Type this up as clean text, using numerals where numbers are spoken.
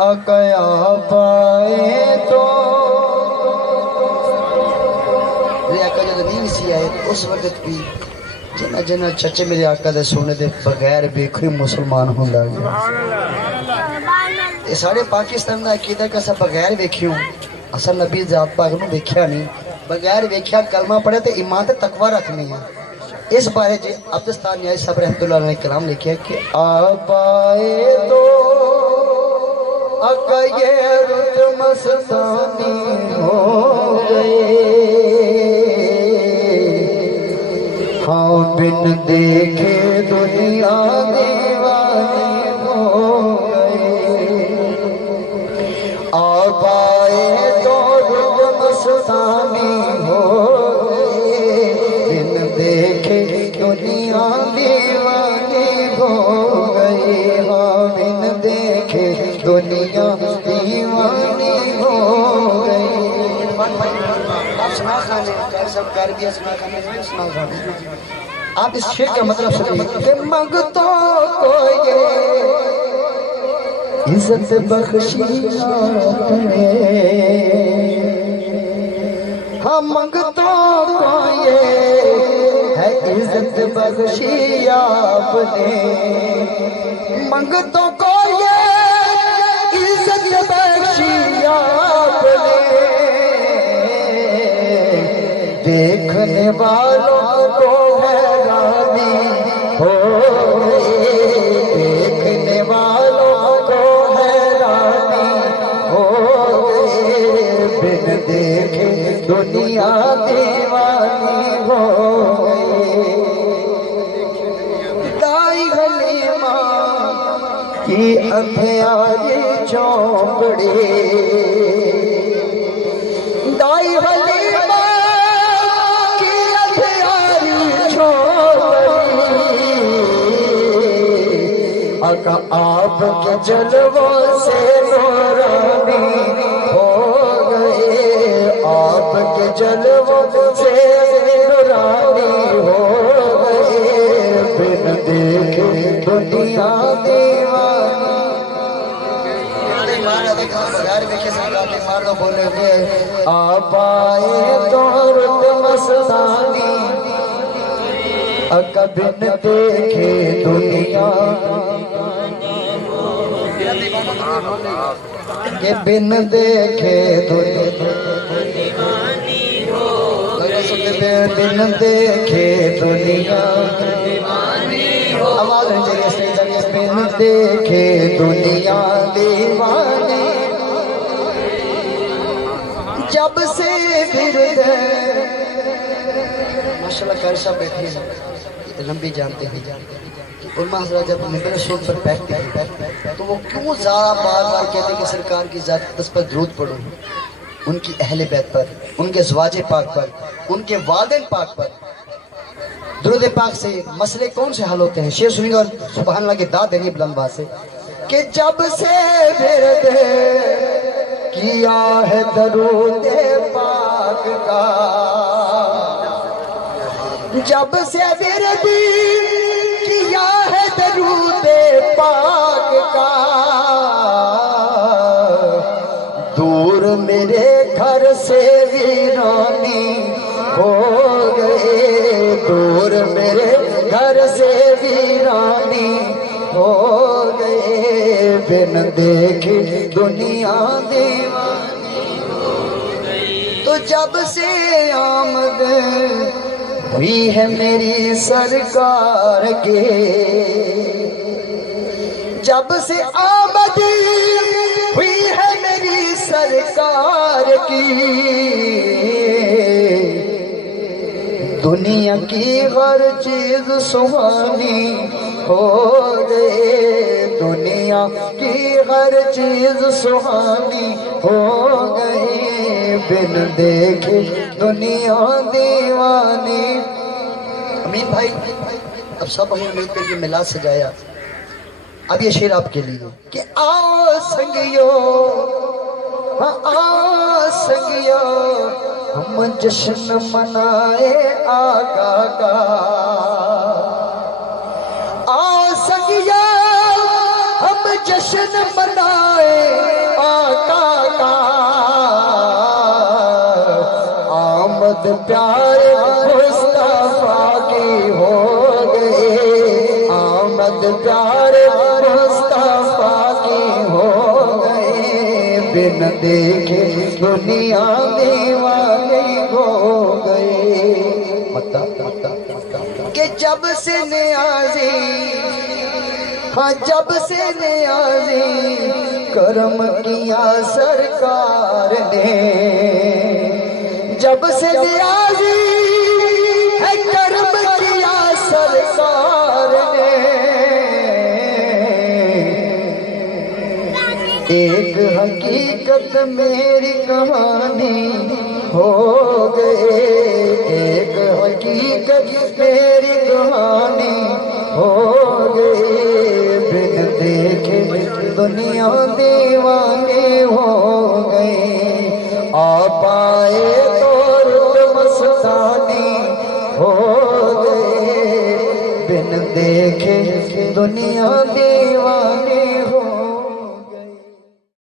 अकया पाए तो आका जो नींद सी आए उस वक्त भी जिन्ना जिन्ना चचे मेरे आका दे सोने दे बगैर वेखो ही मुसलमान होंदा ये साढ़े पाकिस्तान का अकीदा कि असा बगैर वेखियो असा नबी जात पाक नूं वेख्या नहीं बगैर वेख्या कलमा पढ़े तो ईमान ते तकवा रखनी है। इस बारे जी अब्दुस्तान न्याय साहब रहमतुल्लाह ने कलाम लिखा कि आप आए तो अकये रुत मस्तानी हो गए हाँ बिन देखे दुनिया दीवानी हो गए आप आए तो रुत मस्तानी हो गए बिन देखे दुनिया दीवानी हो गई हाँ बिन देखे दुनिया दीवानी हो गई। आप सुना खाने सब कर दिया सुना खाने सुना खाने आप इस शेर का मतलब सुनिए मंगतो को ये इज्जत बख्शी हाँ मंगतो को ये है इज्जत बख्शी आपने मंगतो को ये इज्जत बख्शी आपने देखने वालों को हैरानी हो देखने वालों को हैरानी हो बिन देखे दुनिया दीवानी हो दाई हलीमा की अंधियारी चौपड़ी दाई हलीमा आका आपके जलवों से नूरानी हो गए आपके जलवों से नूरानी हो गए बिन देखे दुनिया दीवानी बोलेंगे आप आए तो रुत मस्तानी बिन देखे दुनिया के बिन देखे दुनिया बिन देखे दुनिया आवाज बिन देखे दुनिया दीवानी जब से माशाल्लाह कर सब बैठे हैं लंबी जानते हैं उलमा हज़रात जब मिंबर शोक पर बैठते हैं तो वो क्यों ज़्यादा बार बार कहते हैं कि सरकार की ज़ात पर दरूद पढ़ो उनकी अहले बैत पर उनके ज़वाजे पाक पर उनके वालिदैन पाक पर दरूद पाक से मसले कौन से हल होते हैं। शेर सुनिए और सुभान अल्लाह की दाद देनी बुलंद बात से कि जब से विरद किया है दरूद पाक का जब से विरद किया है दरूद पाक का दूर मेरे घर से वीरानी हो गए दूर मेरे घर से वीरानी हो गए बिन देखे दुनिया दीवानी हो गई। तो जब से आमद हुई है मेरी सरकार के जब से आमद हुई है मेरी सरकार की दुनिया की हर चीज सुहानी हो गए दुनिया की हर चीज सुहानी हो गई बिन देखे दुनिया दीवानी। अमीन भाई अब सब हमें उम्मीद करके मिला सजाया अब ये शेर आपके लिए कि आओ संगियो हाँ आओ संगियो हम जश्न मनाए आका का आओ संगियो हम जश्न जश्न मनाए आका का, आमद प्यारे मुस्तफा की हो गई, आमद प्यारे मुस्तफा की हो गई, बिन देखे दुनिया दीवाने हो गए। कि जब से नियाज़ी, हाँ जब से नियाज़ी करम किया सरकार ने, जब से नियाज़ी है करम किया सरकार ने, एक हकीकत मेरी कहानी हो गए, एक हकीकत मेरी कहानी हो गए, बिन देखे दुनिया दीवाने हो गए, आ पाए तो मस्तानी हो गए, बिन देखे दुनिया दीवाने